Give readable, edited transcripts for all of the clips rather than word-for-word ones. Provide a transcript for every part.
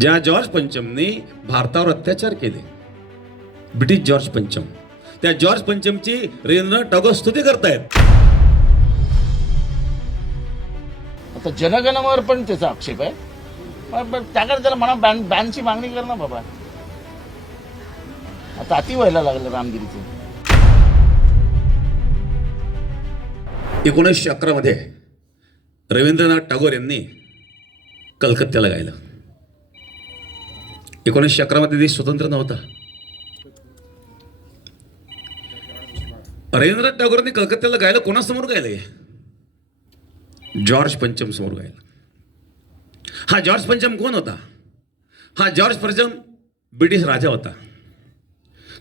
ज्या जॉर्ज पंचमने भारतावर अत्याचार केले, ब्रिटिश जॉर्ज पंचम, त्या जॉर्ज पंचमची रवींद्रनाथ टागोर स्तुती करतायत. आता जनगणवर पण त्याचा आक्षेप आहे. पण त्याकडे त्याला म्हणा बॅनची मागणी कर ना बाबा. आता अति व्हायला लागलं रामगिरीचं. 1911 मध्ये रवींद्रनाथ टागोर यांनी कलकत्त्याला गायलं. 1911 मध्ये देश स्वतंत्र नव्हता. रवींद्रनाथ टागोरांनी कलकत्त्याला गायलं. कोणासमोर गायलंय? जॉर्ज पंचम समोर गायलं. हा जॉर्ज पंचम कोण होता? हा जॉर्ज पंचम ब्रिटिश राजा होता,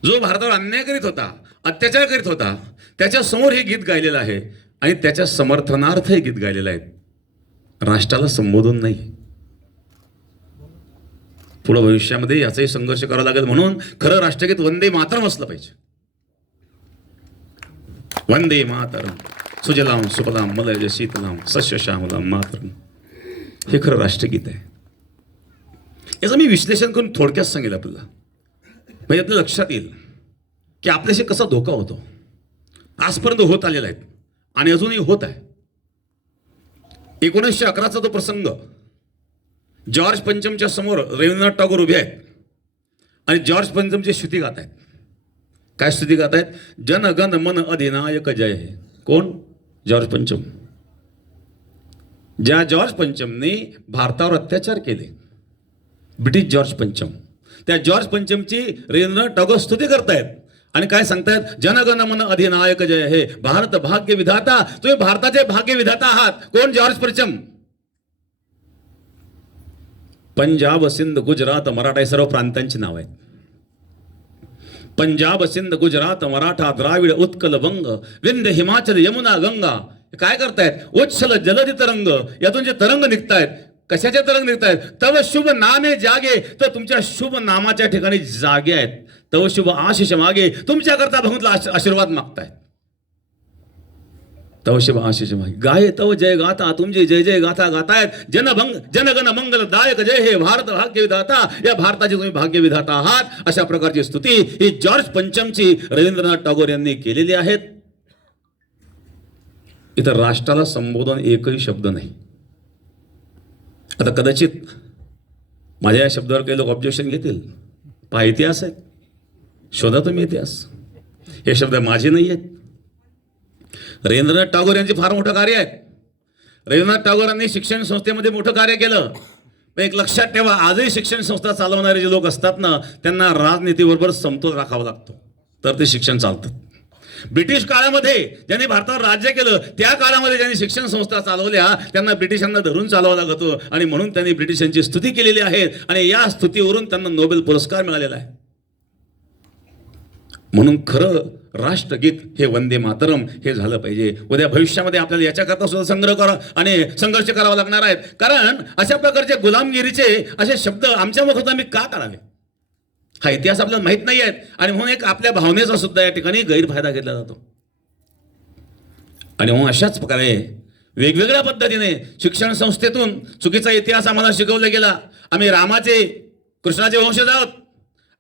जो भारतावर अन्याय करीत होता, अत्याचार करीत होता. त्याच्या समोर हे गीत गायलेलं आहे आणि त्याच्या समर्थनार्थ हे गीत गायलेलं आहे. राष्ट्राला संबोधून नाही. पुढे भविष्यामध्ये याचाही संघर्ष करावा लागेल. म्हणून खरं राष्ट्रगीत वंदे मातरम असलं पाहिजे. वंदे मातरम सुजलाम सुफलाम मलयज शीतलाम सस्य श्यामलाम मातरम, हे खरं राष्ट्रगीत आहे. याचं मी विश्लेषण करून थोडक्यात सांगेल आपल्याला, म्हणजे आपल्या लक्षात येईल की आपल्याशी कसा धोका होतो. आजपर्यंत होत आलेला आहे आणि अजूनही होत आहे. 1911चा तो प्रसंग, जॉर्ज पंचमच्या समोर रवींद्रनाथ टागोर उभे आहेत आणि जॉर्ज पंचमची स्तुती गात आहेत. काय स्तुती गात आहेत? जन गण मन अधिनायक जय हे. कोण? जॉर्ज पंचम. ज्या जॉर्ज पंचमने भारतावर अत्याचार केले, ब्रिटिश जॉर्ज पंचम, त्या जॉर्ज पंचमची रवींद्रनाथ टागोर स्तुती करतायत आणि काय सांगतायत? जनगण मन अधिनायक जय हे. भारत भाग्य विधाता, तुम्ही भारताचे भाग्य विधाता आहात. कोण? जॉर्ज पंचम. पंजाब सिंध गुजरात मराठा हे सर्व प्रांतांची नाव आहेत. पंजाब सिंध गुजरात मराठा द्राविड उत्कल वंग विंध्य हिमाचल यमुना गंगा. काय करतायत? उच्छल जलधी तरंग. यातून जे तरंग निघतायत, कशाचे तरंग निघतायत? तव शुभ नामे जागे, तर तुमच्या शुभ नामाच्या ठिकाणी जागे आहेत. तव शुभ आशिष मागे, तुमच्याकरता भगवंतला आशीर्वाद मागतायत. तव शुभ आशिष मागे गाये तव जय गाथा, तुमची जय जय गाथा गातायत. जनगण मंगल दायक जय हे. भारत भाग्य विधाता, या भारताचे तुम्ही भाग्य विधाता आहात. अशा प्रकारची स्तुती ही जॉर्ज पंचमची रवींद्रनाथ टागोर यांनी केलेली आहेत. इथं राष्ट्राला संबोधन एकही शब्द नाही. आता कदाचित माझ्या या शब्दावर काही लोक ऑब्जेक्शन घेतील. पहा, इतिहास आहे, शोधा तुम्ही इतिहास. हे शब्द माझे नाही आहेत. रवींद्रनाथ टागोर यांचे फार मोठं कार्य आहे. रवींद्रनाथ टागोरांनी शिक्षण संस्थेमध्ये मोठं कार्य केलं. पण एक लक्षात ठेवा, आजही शिक्षण संस्था चालवणारे जे लोक असतात ना, त्यांना राजनीतीबरोबर समतोल राखावा लागतो, तर ते शिक्षण चालतं. ब्रिटिश काळामध्ये ज्यांनी भारतावर राज्य केलं, त्या काळामध्ये ज्यांनी शिक्षण संस्था चालवल्या, त्यांना ब्रिटिशांना धरून चालवावं लागत होतं आणि म्हणून त्यांनी ब्रिटिशांची स्तुती केलेली आहे आणि या स्तुतीवरून त्यांना नोबेल पुरस्कार मिळालेला आहे. म्हणून खरं राष्ट्रगीत हे वंदे मातरम हे झालं पाहिजे. उद्या भविष्यामध्ये आपल्याला याच्याकरता सुद्धा संग्रह करा आणि संघर्ष करावा लागणार आहेत. कारण अशा प्रकारचे गुलामगिरीचे असे शब्द आमच्या मुखात आम्ही का काढावे? हा इतिहास आपल्याला माहित नाही आहेत आणि म्हणून एक आपल्या भावनेचा सुद्धा या ठिकाणी गैरफायदा घेतला जातो. आणि म्हणून अशाच प्रकारे वेगवेगळ्या पद्धतीने शिक्षण संस्थेतून चुकीचा इतिहास आम्हाला शिकवला गेला. आम्ही रामाचे कृष्णाचे वंशज आहोत.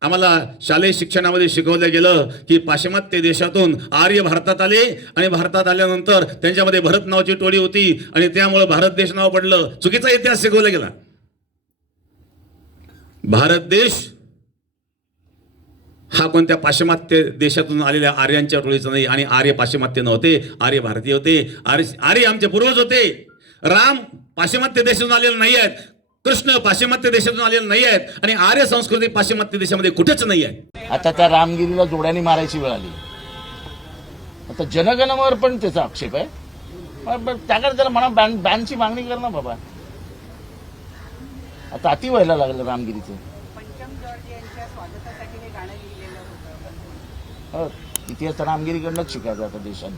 आम्हाला शालेय शिक्षणामध्ये शिकवलं गेलं की पाश्चिमात्य देशातून आर्य भारतात आले आणि भारतात आल्यानंतर त्यांच्यामध्ये भरत नावाची टोळी होती आणि त्यामुळे भारत देश नाव पडलं. चुकीचा इतिहास शिकवला गेला. भारत देश हा कोणत्या पाश्चिमात्य देशातून आलेल्या आर्यांच्या टोळीचा नाही आणि आर्य पाश्चिमात्य नव्हते, आर्य भारतीय होते. आर्य आमचे पूर्वज होते. राम पाश्चिमात्य देशातून आलेले नाही आहेत, कृष्ण पाश्चिमात्य देशातून आलेले नाही आहेत आणि आर्य संस्कृती पाश्चिमात्य देशामध्ये कुठेच नाही आहे. आता त्या रामगिरीला जोड्याने मारायची वेळ आली. आता जनगणवर पण त्याचा आक्षेप आहे. पण त्याकडे त्याला म्हणा बॅनची मागणी कर ना बाबा. आता अति व्हायला लागलं रामगिरीचं. इतिहास रामगिरीकडनंच शिकायचा आता देशाने.